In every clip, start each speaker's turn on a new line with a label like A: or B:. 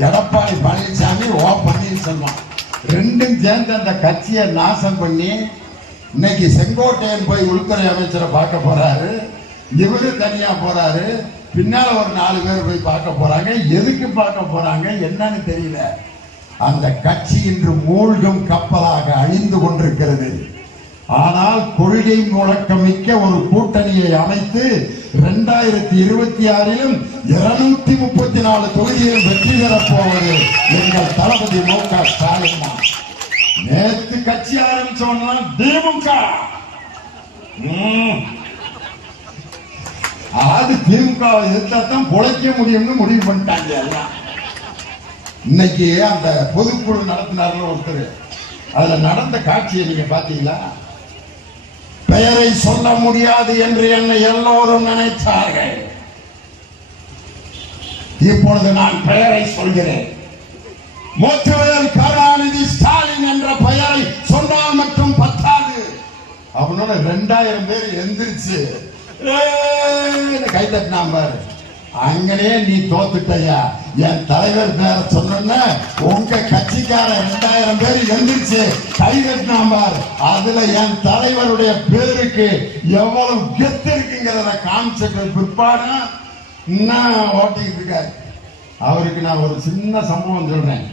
A: எடப்பாடி பழனிசாமி ஓ பன்னீர்செல்வம். ரெண்டும் சேர்ந்து அந்த கட்சியை நாசம் பண்ணி இன்னைக்கு செங்கோட்டையன் போய் உள்துறை அமைச்சரை பார்க்க போறாரு. இவரு தனியா போறாரு. பின்னால ஒரு நாலு பேர் போய் பார்க்க போறாங்க. எதுக்கு பார்க்க போறாங்க? என்னன்னு தெரியல. அந்த கட்சி இன்று மூழ்கும் கப்பலாக அழிந்து கொண்டிருக்கிறது. ஆனால் கொள்கை முழக்கமிக்க ஒரு கூட்டணியை அமைத்து இரண்டாயிரத்தி இருபத்தி ஆறிலும் இருநூத்தி முப்பத்தி நாலு தொகுதியில் வெற்றி பெறப்போவது எங்கள் தளபதி மு க ஸ்டாலின் தான். நேற்று கட்சி ஆரம்பிச்சோம்னா திமுக ம். அது திமுக எதிர்த்தா தான் பொழைக்க முடியும்னு முடிவு பண்ணிட்டாங்க எல்லாம் இன்னைக்கு அந்த பொதுக்குழு நடத்தினார்ல ஒருத்தர் அதுல நடந்த காட்சியை நீங்க பாத்தீங்களா பெயரை சொல்ல முடியாது என்று என்னை எல்லோரும் நினைத்தார்கள். இப்பொழுது நான் பெயரை சொல்கிறேன். மூத்தவர்கள் கருணாநிதி ஸ்டாலின் என்ற பெயரை சொன்னால் மட்டும் பத்தாது. அவனோட ரெண்டாயிரம் பேர் எந்திரிச்சு ஏன்னு கை பாரு. அங்கனே நீ தோத்துட்டையா? என் தலைவர் பேர சொன்ன உங்க கட்சிக்கார ரெண்டாயிரம் பேர் எழுந்துச்சு கை தட்டினான் அதுல என் தலைவருடைய பேருக்கு எவ்வளவு கெத்து இருக்குங்கிறத காமிச்ச பிற்பாடு இன்னும் ஓட்டிக்கிட்டு இருக்காரு. அவருக்கு நான் ஒரு சின்ன சம்பவம் சொல்றேன்.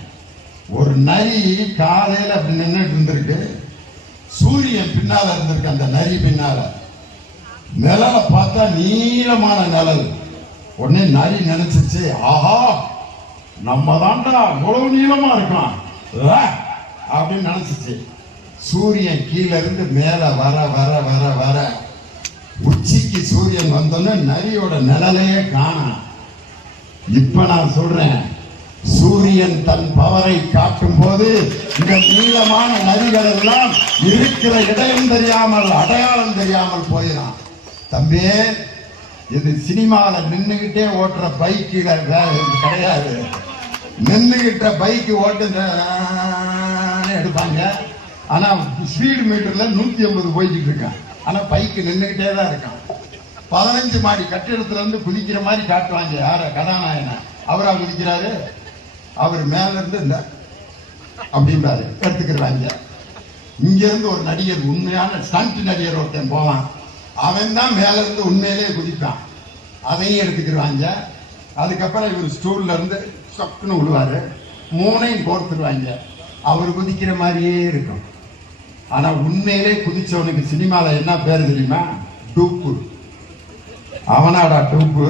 A: ஒரு நரி காலையில் அப்படி நின்றுட்டு இருந்திருக்கு. சூரியன் பின்னால இருந்திருக்கு அந்த நரி பின்னால. நிழலை பார்த்தா நீளமான நிழல். உடனே நரி நினைச்சிச்சு ஆஹா நம்ம தான்டா இவ்வளவு நீளமா இருக்கான். அப்படின்னு நினைச்சிச்சு சூரியன் கீழே இருந்து மேல வர வர வர வர உச்சிக்கு சூரியன் வந்தோன்னே நரியோட நிழலையே காணும் இப்ப நான் சொல்றேன் சூரியன் தன் பவரை காட்டும் போது இந்த நீளமான நதிகள் எல்லாம் இருக்கிற இடம் தெரியாமல் அடையாளம் தெரியாமல் போயிடான் தம்பி இது சினிமால நின்றுக்கிட்டே ஓட்டுற பைக்கில கிடையாது. நின்றுகிட்ட பைக்கு ஓட்டு எடுப்பாங்க. ஆனா ஸ்பீடு மீட்டர்ல நூத்தி ஐம்பது போய்கிட்டு இருக்கான். ஆனா பைக்கு நின்றுக்கிட்டே தான் இருக்கான். பதினஞ்சு மாடி கட்டிடத்துல இருந்து குதிக்கிற மாதிரி காட்டுவாங்க யார? கதாநாயகன். அவரா குதிக்கிறாரு? அவர் மேல இருந்து இந்த அப்படின்றாரு எடுத்துக்கிறாங்க இங்க இருந்து ஒரு நடிகர் உண்மையான ஸ்டண்ட் நடிகர் ஒருத்தன் போவான். அவன் தான் மேல இருந்து உண்மையிலேயே குதிப்பான். அதையும் எடுத்துக்கிடுவாங்க அதுக்கப்புறம் இவர் ஸ்டூல்ல இருந்து சொக்குன்னு விழுவாரு மூணையும் கோர்த்துருவாங்க அவர் குதிக்கிற மாதிரியே இருக்கும். ஆனா உண்மையிலே குதிச்சவனுக்கு சினிமாவில் என்ன பேர் தெரியுமா? டூப்பு. அவனாடா டூப்பு?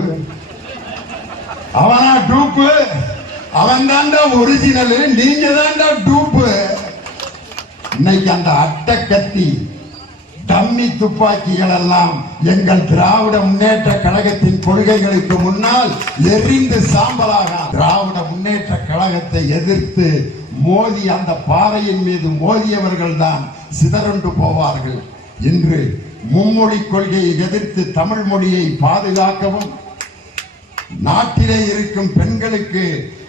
A: அவனா டூப்பு? அவன் தான்டா ஒரிஜினல் நீங்க தான்டா டூப்பு. இன்னைக்கு அந்த அட்டை கத்தி டம்மி துப்பாக்கிகள் எல்லாம் எங்கள் திராவிட முன்னேற்ற கழகத்தின் கொள்கைகளுக்கு முன்னால் எரிந்து சாம்பலாக திராவிட முன்னேற்ற கழகத்தை எதிர்த்து மோதி அந்த பாறையின் மீது மோதியவர்கள் தான் சிதறண்டு போவார்கள். இன்று மும்மொழி கொள்கையை எதிர்த்து தமிழ் மொழியை பாதுகாக்கவும் நாட்டிலே இருக்கும் பெண்களுக்கு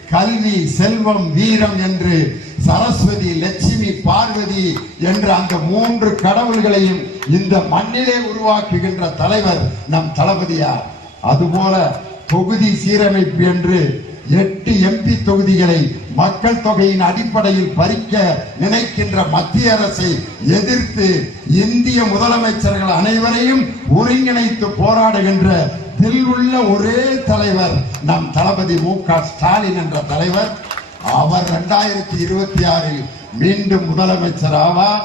A: கல்வி செல்வம் வீரம் என்று சரஸ்வதி லட்சுமி பார்வதி என்ற அந்த மூன்று கடவுள்களையும் இந்த மண்ணிலே உருவாக்குகின்ற தலைவர் நம் தளபதியார். அதுபோல தொகுதி சீரமைப்பு என்று எட்டு எம்பி தொகுதிகளை மக்கள் தொகையின் அடிப்படையில் பறிக்க நினைக்கின்ற மத்திய அரசை எதிர்த்து இந்திய முதலமைச்சர்கள் அனைவரையும் ஒருங்கிணைத்து போராடுகின்ற தில் உள்ள ஒரே தலைவர் நம் தளபதி மு க ஸ்டாலின் என்ற தலைவர். அவர் ரெண்டாயிரத்தி இருபத்தி ஆறில் மீண்டும் முதலமைச்சர் ஆவார்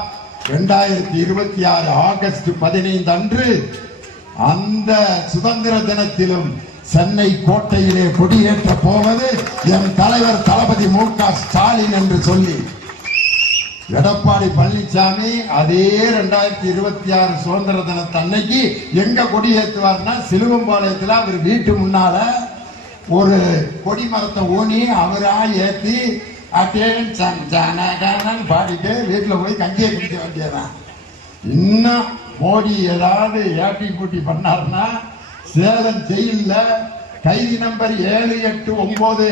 A: ரெண்டாயிரத்தி இருபத்தி ஆறு ஆகஸ்ட் பதினைந்து அன்று அந்த சுதந்திர தினத்திலும் சென்னை கோட்டையிலே கொடியேற்ற போவது என் தலைவர் தளபதி மு க ஸ்டாலின் என்று சொல்லி. எடப்பாடி பழனிசாமி அதே ரெண்டாயிரத்தி இருபத்தி ஆறு சுதந்திர தினத்தன்னைக்கு எங்க கொடி ஏத்துவார்னா அவர் வீட்டு முன்னால ஒரு கொடி மரத்தை ஊனி அவரா ஏத்தி அத்தேன் சன் பாடிட்டு வீட்டுல போய் கஞ்சியை குடிக்க வேண்டியதான் இன்னும் மோடி ஏதாவது ஏட்டி கூட்டி பண்ணாருன்னா சேலம் ஜெயில்ல கைதி நம்பர் ஏழு எட்டு ஒன்பது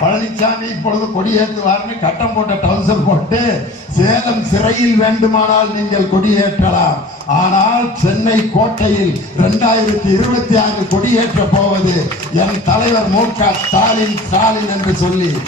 A: பழனிசாமி இப்பொழுது கொடியேற்றுவார்னு கட்டம் போட்ட டவுசர் போட்டு சேலம் சிறையில் வேண்டுமானால் நீங்கள் கொடியேற்றலாம். ஆனால் சென்னை கோட்டையில் இரண்டாயிரத்தி இருபத்தி ஆறு கொடியேற்ற போவது என் தலைவர் மு க ஸ்டாலின் ஸ்டாலின் என்று சொல்லி